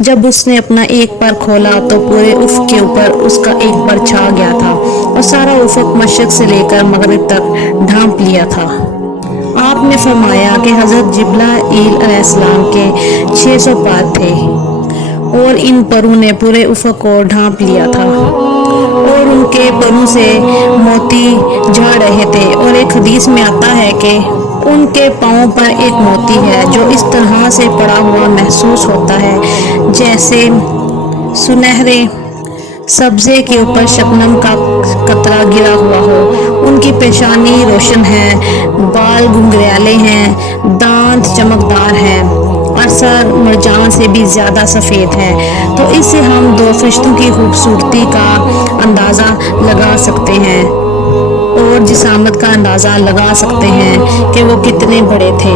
جب اس نے اپنا ایک پر کھولا تو پورے افق کے اوپر اس کا ایک پر چھا گیا تھا اور سارا افق مشرق سے لے کر مغرب تک ڈھانپ لیا تھا۔ آپ نے فرمایا کہ حضرت جبرائیل علیہ السلام کے 600 پر تھے اور ان پروں نے پورے افق کو ڈھانپ لیا تھا اور ان کے پروں سے موتی جھڑ رہے تھے، اور ایک حدیث میں آتا ہے کہ ان کے پاؤں پر ایک موتی ہے جو اس طرح سے پڑا ہوا محسوس ہوتا ہے جیسے سنہرے سبزے کے اوپر شبنم کا قطرہ گرا ہوا ہو۔ ان کی پیشانی روشن ہے، بال گھنگریالے ہیں، دانت چمکدار ہیں اور سر مرجان سے بھی زیادہ سفید ہے۔ تو اس سے ہم دو فرشتوں کی خوبصورتی کا اندازہ لگا سکتے ہیں اور جسامت کا اندازہ لگا سکتے ہیں کہ وہ کتنے بڑے تھے۔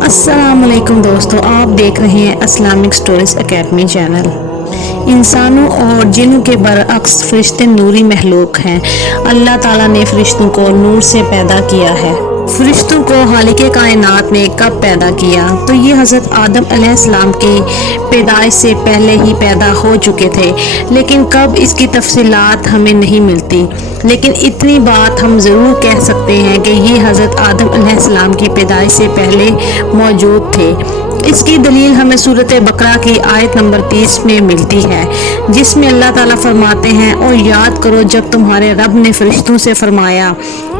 السلام علیکم دوستو، آپ دیکھ رہے ہیں اسلامک سٹوریز اکیڈمی چینل۔ انسانوں اور جنوں کے برعکس فرشتے نوری مخلوق ہیں۔ اللہ تعالیٰ نے فرشتوں کو نور سے پیدا کیا ہے۔ فرشتوں کو خالق کائنات نے کب پیدا کیا؟ تو یہ حضرت آدم علیہ السلام کی پیدائش سے پہلے ہی پیدا ہو چکے تھے، لیکن کب اس کی تفصیلات ہمیں نہیں ملتی، لیکن اتنی بات ہم ضرور کہہ سکتے ہیں کہ یہ حضرت آدم علیہ السلام کی پیدائش سے پہلے موجود تھے۔ اس کی دلیل ہمیں سورۃ بقرہ کی آیت نمبر 30 میں ملتی ہے، جس میں اللہ تعالیٰ فرماتے ہیں، اور یاد کرو جب تمہارے رب نے فرشتوں سے فرمایا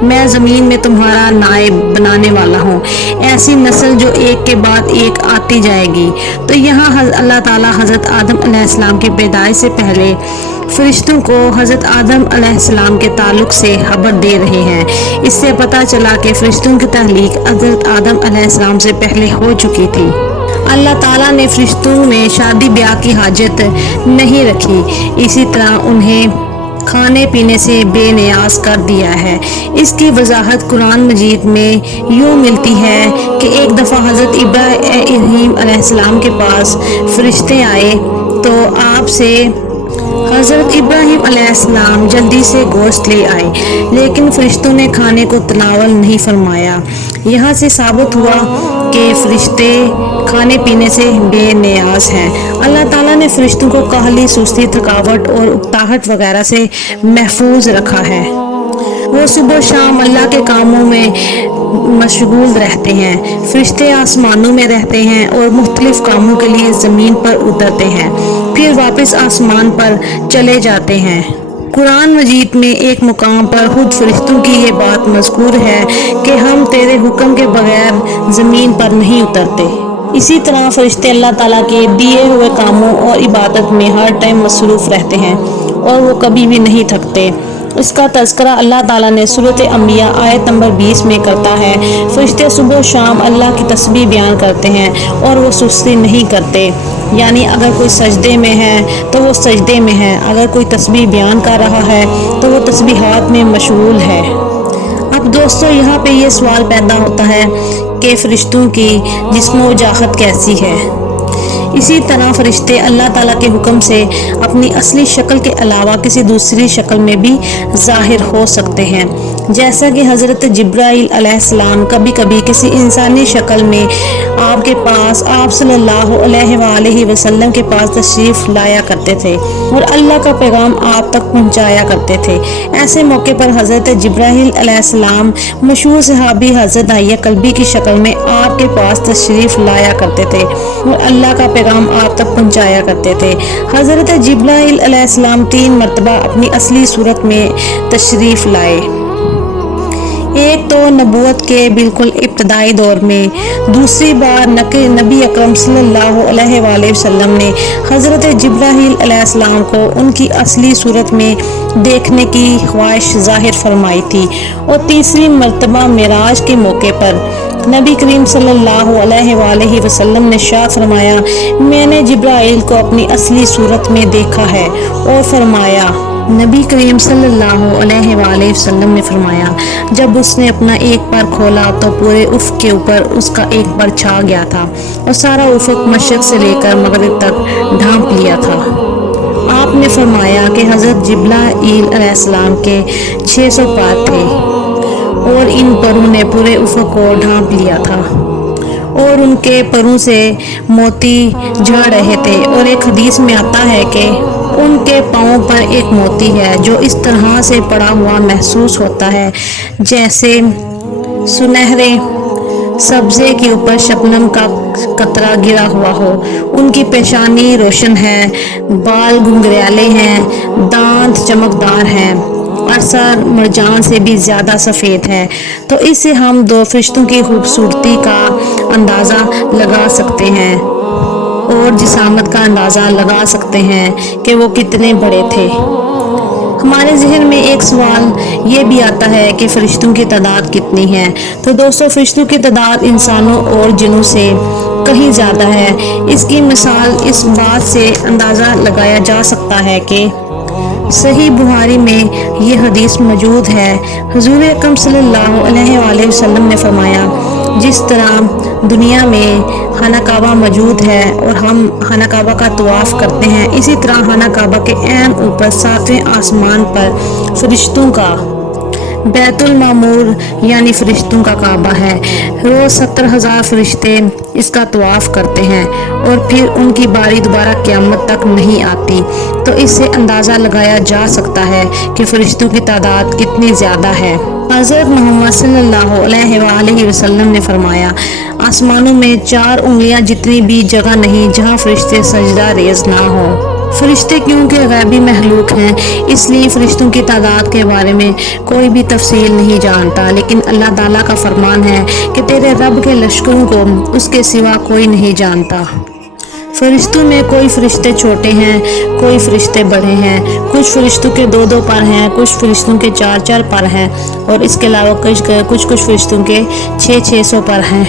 میں زمین میں تمہارا نائب بنانے والا ہوں، ایسی نسل جو ایک کے بعد ایک آتی جائے گی۔ تو یہاں اللہ تعالیٰ حضرت آدم علیہ السلام کی پیدائش سے پہلے فرشتوں کو حضرت آدم علیہ السلام کے تعلق سے خبر دے رہے ہیں۔ اس سے پتہ چلا کہ فرشتوں کی تخلیق حضرت آدم علیہ السلام سے پہلے ہو چکی تھی۔ اللہ تعالیٰ نے فرشتوں میں شادی بیاہ کی حاجت نہیں رکھی، اسی طرح انہیں کھانے پینے سے بے نیاز کر دیا ہے۔ اس کی وضاحت قرآن مجید میں یوں ملتی ہے کہ ایک دفعہ حضرت ابراہیم علیہ السلام کے پاس فرشتے آئے تو آپ سے حضرت ابراہیم علیہ السلام جلدی سے گوشت لے آئے، لیکن فرشتوں نے کھانے کو تناول نہیں فرمایا۔ یہاں سے ثابت ہوا کہ فرشتے کھانے پینے سے بے نیاز ہیں۔ اللہ تعالیٰ نے فرشتوں کو کاہلی، سستی، تھکاوٹ اور اکتاہٹ وغیرہ سے محفوظ رکھا ہے۔ وہ صبح و شام اللہ کے کاموں میں مشغول رہتے ہیں۔ فرشتے آسمانوں میں رہتے ہیں اور مختلف کاموں کے لیے زمین پر اترتے ہیں، پھر واپس آسمان پر چلے جاتے ہیں۔ قرآن مجید میں ایک مقام پر خود فرشتوں کی یہ بات مذکور ہے کہ ہم تیرے حکم کے بغیر زمین پر نہیں اترتے۔ اسی طرح فرشتے اللہ تعالیٰ کے دیے ہوئے کاموں اور عبادت میں ہر ٹائم مصروف رہتے ہیں اور وہ کبھی بھی نہیں تھکتے۔ اس کا تذکرہ اللہ تعالیٰ نے سورۃ انبیاء آیت نمبر 20 میں کرتا ہے۔ فرشتے صبح و شام اللہ کی تسبیح بیان کرتے ہیں اور وہ سستی نہیں کرتے، یعنی اگر کوئی سجدے میں ہے تو وہ سجدے میں ہے، اگر کوئی تسبیح بیان کر رہا ہے تو وہ تسبیحات میں مشغول ہے۔ اب دوستو یہاں پہ یہ سوال پیدا ہوتا ہے کہ فرشتوں کی جسم و جاہت کیسی ہے؟ اسی طرح فرشتے اللہ تعالیٰ کے حکم سے اپنی اصلی شکل کے علاوہ کسی دوسری شکل میں بھی ظاہر ہو سکتے ہیں، جیسا کہ حضرت جبرائیل علیہ السلام کبھی کبھی کسی انسانی شکل میں آپ کے پاس، آپ صلی اللہ علیہ وآلہ وسلم کے پاس تشریف لایا کرتے تھے اور اللہ کا پیغام آپ تک پہنچایا کرتے تھے۔ ایسے موقع پر حضرت جبرائیل علیہ السلام مشہور صحابی حضرت دحیہ کلبی کی شکل میں آپ کے پاس تشریف لایا کرتے تھے اور اللہ کا پیغام آپ تک پہنچایا کرتے تھے۔ حضرت جبرائیل علیہ السلام 3 مرتبہ اپنی اصلی صورت میں تشریف لائے، ایک تو نبوت کے بالکل ابتدائی دور میں، دوسری بار نبی اکرم صلی اللہ علیہ وآلہ وسلم نے حضرت جبرائیل علیہ السلام کو ان کی اصلی صورت میں دیکھنے کی خواہش ظاہر فرمائی تھی، اور تیسری مرتبہ معراج کے موقع پر نبی کریم صلی اللہ علیہ وآلہ وسلم نے ارشاد فرمایا، میں نے جبرائیل کو اپنی اصلی صورت میں دیکھا ہے، اور فرمایا، نبی کریم صلی اللہ علیہ وآلہ وسلم نے فرمایا، جب اس نے اپنا ایک پر کھولا تو پورے افق کے اوپر اس کا ایک پر چھا گیا تھا اور سارا افق مشرق سے لے کر مغرب تک ڈھانپ لیا تھا۔ آپ نے فرمایا کہ حضرت جبرائیل علیہ السلام کے 600 پر تھے اور ان پروں نے پورے افق کو ڈھانپ لیا تھا، और उनके परों से मोती झड़ रहे थे। और एक हदीस में आता है कि उनके पाँव पर एक मोती है जो इस तरह से पड़ा हुआ महसूस होता है जैसे सुनहरे सब्जे के ऊपर शबनम का कतरा गिरा हुआ हो। उनकी पेशानी रोशन है, बाल घुंघराले हैं, दांत चमकदार हैं और सर मरजान से भी ज़्यादा सफ़ेद है। तो इससे हम दो फरिश्तों की खूबसूरती का अंदाज़ा लगा सकते हैं और जिसामत का अंदाज़ा लगा सकते हैं कि वो कितने बड़े थे। हमारे जहन में एक सवाल ये भी आता है कि फरिश्तों की तादाद कितनी है। तो दोस्तों, फरिश्तों की तादाद इंसानों और जिन्नों से कहीं ज़्यादा है। इसकी मिसाल इस बात से अंदाज़ा लगाया जा सकता है कि सही बुखारी में ये हदीस मौजूद है। हुजूर अकरम सल्लल्लाहु अलैहि वसल्लम ने फरमाया, जिस तरह दुनिया में खाना काबा मौजूद है और हम खाना काबा का तवाफ़ करते हैं, इसी तरह खाना काबा के ऐन ऊपर 7वें आसमान पर फरिश्तों का बैतुल मामूर यानी फरिश्तों का काबा है। रोज़ 70,000 फरिश्ते इसका तवाफ़ करते हैं और फिर उनकी बारी दोबारा क़यामत तक नहीं आती। तो इससे अंदाज़ा लगाया जा सकता है कि फरिश्तों की तादाद कितनी ज़्यादा है। हज़रत मोहम्मद सल्लल्लाहु अलैहि वसल्लम ने फरमाया, आसमानों में 4 उंगलियां जितनी भी जगह नहीं जहां फरिश्ते सजदा रेज़ ना हो। फरिश्ते क्योंकि गैबी महलूक हैं, इसलिए फरिश्तों की तादाद के बारे में कोई भी तफसील नहीं जानता। लेकिन अल्लाह ताला का फरमान है कि तेरे रब के लश्करों को उसके सिवा कोई नहीं जानता। फरिश्तों में कोई फरिश्ते छोटे हैं, कोई फरिश्ते बड़े हैं। कुछ फरिश्तों के 2-2 पर हैं, कुछ फरिश्तों के 4-4 पर हैं और इसके अलावा कुछ फरिश्तों के 600-600 पर हैं।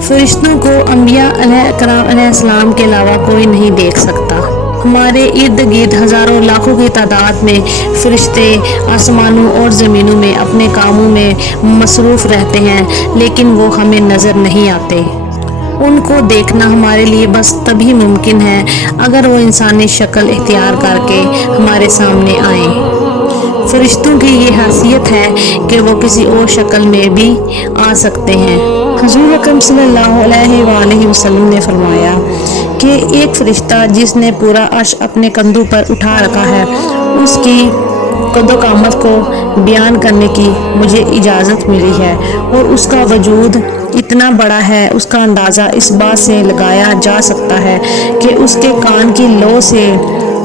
फरिश्तों को अंबिया अलैहिस्सलाम के अलावा कोई नहीं देख सकता। हमारे इर्द गिर्द हज़ारों लाखों की तादाद में फरिश्ते आसमानों और ज़मीनों में अपने कामों में मसरूफ़ रहते हैं, लेकिन वो हमें नज़र नहीं आते। उनको देखना हमारे लिए बस तभी मुमकिन है अगर वो इंसानी शक्ल इख्तियार करके हमारे सामने आए। फरिश्तों की ये हैसियत है कि वो किसी और शक्ल में भी आ सकते हैं। हुजूर अकरम सल्लल्लाहु अलैहि वसल्लम ने फरमाया कि एक फरिश्ता जिसने पूरा अर्श अपने कंधों पर उठा रखा है, उसकी कदो-कामत को बयान करने की मुझे इजाज़त मिली है और उसका वजूद इतना बड़ा है, उसका अंदाज़ा इस बात से लगाया जा सकता है कि उसके कान की लो से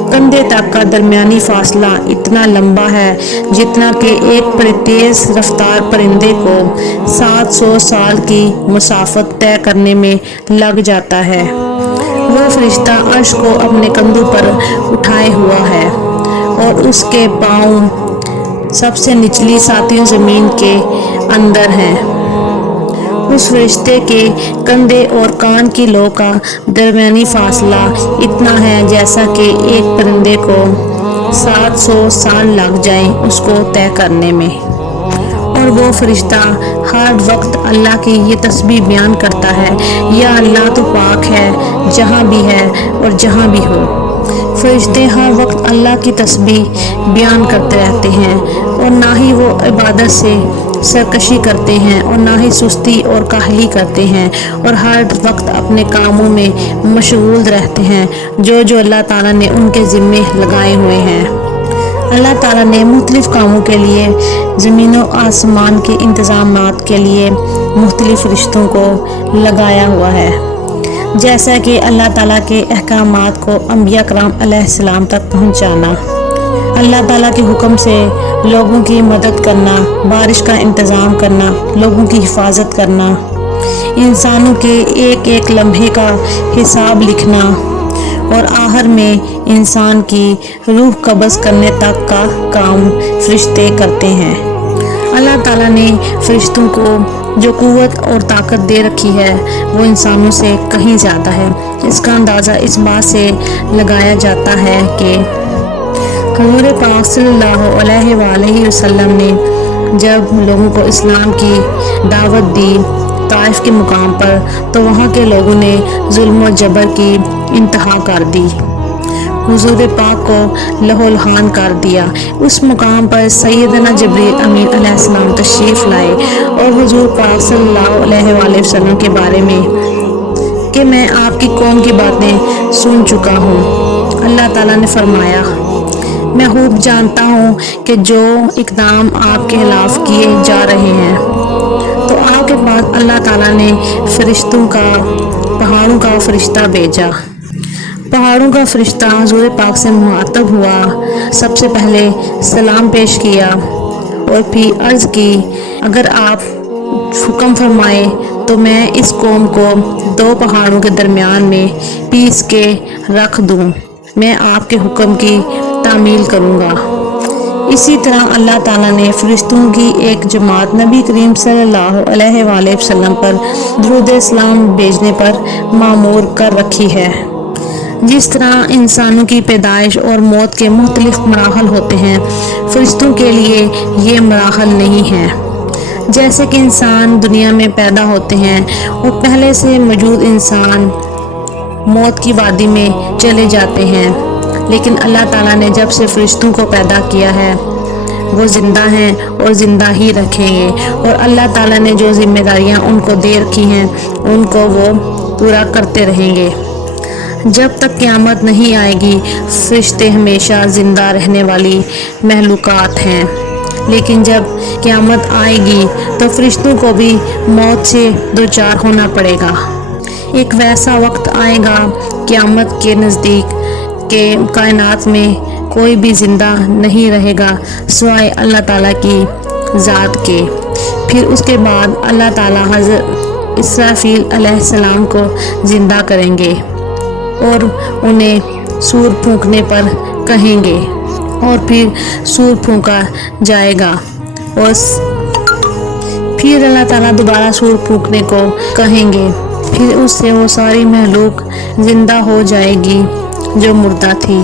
कंधे तक का दरमियानी फासला इतना लंबा है जितना कि एक तेज़ रफ्तार परिंदे को 700 साल की मुसाफत तय करने में लग जाता है। वो फरिश्ता अर्श को अपने कंधों पर उठाए हुआ है और उसके पाँव सबसे निचली सातवीं ज़मीन के अंदर हैं। उस फरिश्ते के कंधे और कान की लो का दरमियानी फासला इतना है जैसा कि एक परिंदे को 700 साल लग जाए उसको तय करने में। और वो फरिश्ता हर वक्त अल्लाह की ये तस्बीह बयान करता है, या अल्लाह तो पाक है जहाँ भी है और जहाँ भी हो। फरिश्ते हर वक्त अल्लाह की तस्बीह बयान करते रहते हैं और ना ही वो इबादत से सरकशी करते हैं और ना ही सुस्ती और काहली करते हैं और हर वक्त अपने कामों में मशगूल रहते हैं जो अल्लाह ताला ने उनके ज़िम्मे लगाए हुए हैं। अल्लाह ताला ने मुख्तलिफ़ कामों के लिए ज़मीन और आसमान के इंतज़ामात के लिए मुख्तलिफ़ फरिश्तों को लगाया हुआ है, जैसा कि अल्लाह ताला के अहकामात को अंबिया कराम अलैहिस्सलाम तक पहुँचाना, अल्लाह ताला के हुक्म से लोगों की मदद करना, बारिश का इंतज़ाम करना, लोगों की हिफाजत करना, इंसानों के एक एक लम्हे का हिसाब लिखना और आखिर में इंसान की रूह कब्ज़ करने तक का काम फरिश्ते करते हैं। अल्लाह ताला ने फरिश्तों को जो क़ुव्वत और ताकत दे रखी है वो इंसानों से कहीं ज़्यादा है। इसका अंदाज़ा इस बात से लगाया जाता है कि हुज़ूर पाक सल्लल्लाहु अलैहि वसल्लम ने जब लोगों को इस्लाम की दावत दी ताइफ के मुकाम पर, तो वहाँ के लोगों ने जुल्म और जबर की इंतहा कर दी। हुजूर पाक को लहूलुहान कर दिया। उस मुकाम पर सैयदना जिब्रील अमीन अलैहिस्सलाम तशरीफ़ लाए और हुजूर पाक सल्लल्लाहु अलैहि वसल्लम के बारे में कि मैं आपकी कौम की बातें सुन चुका हूँ। अल्लाह ताला ने फरमाया, मैं खूब जानता हूँ कि जो इक़दाम आपके खिलाफ किए जा रहे हैं। तो आपके पास अल्लाह ताला ने फरिश्तों का, पहाड़ों का फरिश्ता भेजा। पहाड़ों का फरिश्ता हुज़ूर पाक से मुखातब हुआ, सबसे पहले सलाम पेश किया और फिर अर्ज़ की, अगर आप हुक्म फरमाए तो मैं इस कौम को दो पहाड़ों के दरमियान में पीस के रख दूं। मैं आपके हुक्म की तामील करूँगा। इसी तरह अल्लाह ताला ने फरिश्तों की एक जमात नबी करीम सल्लल्लाहु अलैहि वसल्लम पर दुरूद इस्लाम भेजने पर मामूर कर रखी है। जिस तरह इंसानों की पैदाइश और मौत के मुख्तलिफ मराहल होते हैं, फरिश्तों के लिए ये मराहल नहीं हैं। जैसे कि इंसान दुनिया में पैदा होते हैं और पहले से मौजूद इंसान मौत की वादी में चले जाते हैं, लेकिन अल्लाह ताला ने जब से फरिश्तों को पैदा किया है वो ज़िंदा हैं और ज़िंदा ही रखेंगे, और अल्लाह ताला ने जो जिम्मेदारियां उनको दे रखी हैं उनको वो पूरा करते रहेंगे। जब तक क़यामत नहीं आएगी फरिश्ते हमेशा ज़िंदा रहने वाली महलूकात हैं, लेकिन जब क़यामत आएगी तो फरिश्तों को भी मौत से दो चार होना पड़ेगा। एक वैसा वक्त आएगा क़यामत के नज़दीक के कायनात में कोई भी ज़िंदा नहीं रहेगा सिवाय अल्लाह ताला की ज़ात के। फिर उसके बाद अल्लाह ताला हज़रत इसराफील अलैहिस्सलाम को ज़िंदा करेंगे और उन्हें सूर फूंकने पर कहेंगे और फिर सूर फूंका जाएगा और फिर अल्लाह ताला दोबारा सूर फूंकने को कहेंगे। फिर उससे वो सारी महलूक ज़िंदा हो जाएगी जो मुर्दा थी।